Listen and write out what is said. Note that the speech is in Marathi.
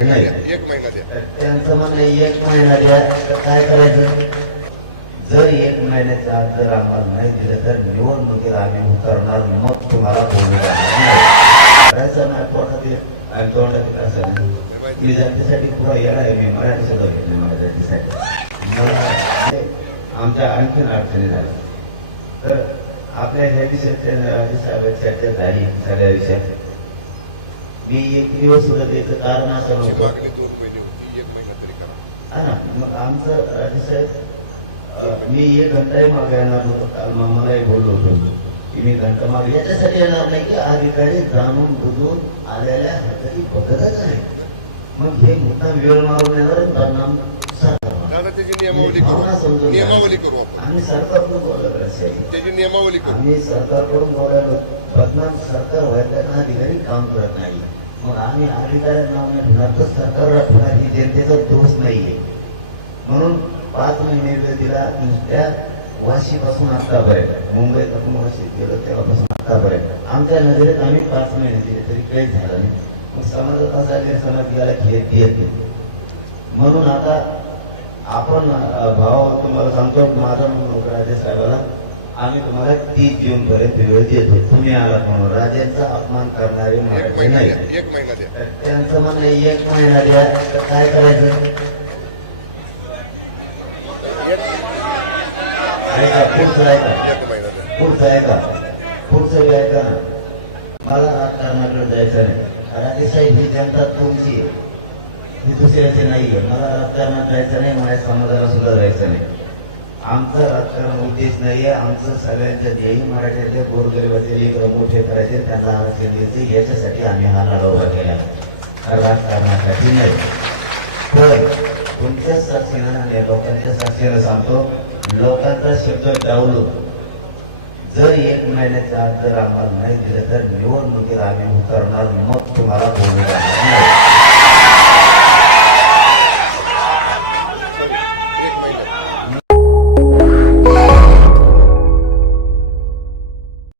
नाही एक महिना द्या. त्यांचं म्हणणं एक महिना द्या. काय करायचं? जर एक महिन्याच्या आत जर आम्हाला नाही दिलं तर निवडणुकीला आम्ही उतरणार मग तुम्हाला बोलू करायचं नाही पोटात येत आणि तोंडात येत असं नाही. मी जातीसाठी पुढे येणार आहे मी मराठी सुद्धा घेतली मला जातीसाठी. मला ते आमच्या आणखीन अडचणी झाल्या. तर आपल्या ह्या विषयाच्या चर्चा झाली सगळ्या विषयात. मी एक दिवस सुद्धा त्याचं कारण असं हा ना मग आमचं अं, मी एक घंटाही मागे येणार होतो काल मलाही बोललो होतो की मी घंटा मागे याच्यासाठी येणार नाही की अधिकारी जाणून बुजून आलेल्या हाताची बघतच नाही मग हे मोठा वेळ मारून येणार आणि त्याची नियमावली करू. नियमावली करू आपण. आम्ही सरकारकडून बोलत असेल त्याची नियमावली करू. आम्ही सरकारकडून बोलायलो बदनाम सरकार व्हायला अधिकारी काम करत नाही. मग आम्ही अधिकाऱ्यांना ठेवणार तर सरकारला ठेवणार ही जनतेचा दोष नाहीये. म्हणून पाच महिने वेळ दिला नुसत्या वाशीपासून आतापर्यंत मुंबईपासून वाशीत गेलो तेव्हापासून आतापर्यंत आमच्या नजरेत आम्ही पाच महिने दिले तरी काहीच झालं नाही. मग समाजात असा गैरसमज गेला की देत नाही. म्हणून आता आपण भाव तुम्हाला सांगतो माझा म्हणून राजे साहेबाला. आम्ही तुम्हाला तीस जून पर्यंत वेळ देतो तुम्ही आला म्हणून. राजांचा अपमान करणारे मराठी नाही. द्या एक महिना द्या. तर त्यांचं म्हणणं आहे, एक महिना द्या. तर काय करायचं? एक ऐका पुढचं ऐका पुढचं ऐका पुढचं ऐका ना मला राजकारणाकडे जायचं नाही. राजेसाहेब ही जनता तुमची आहे. ही नाही नाहीये. मला राजकारणात जायचं नाही माझ्या समाजाला सुद्धा जायचं नाही. आमचं राजकारण उद्देश नाहीये. आमचं सगळ्यांच्या ध्येय मराठ्यातले गोरगरिबाचे लेकर मोठे करायचे त्यांना आरक्षण द्यायचे. याच्यासाठी आम्ही हा लढा उभा केला. राजकारणासाठी नाही. तर तुमच्या साक्षीनं आणि लोकांच्या साक्षीनं सांगतो लोकांचा शब्द डावलो. जर एक महिन्याच्या आत जर आम्हाला नाही दिलं तर निवडणुकीला आम्ही उतरणार मग तुम्हाला बोलू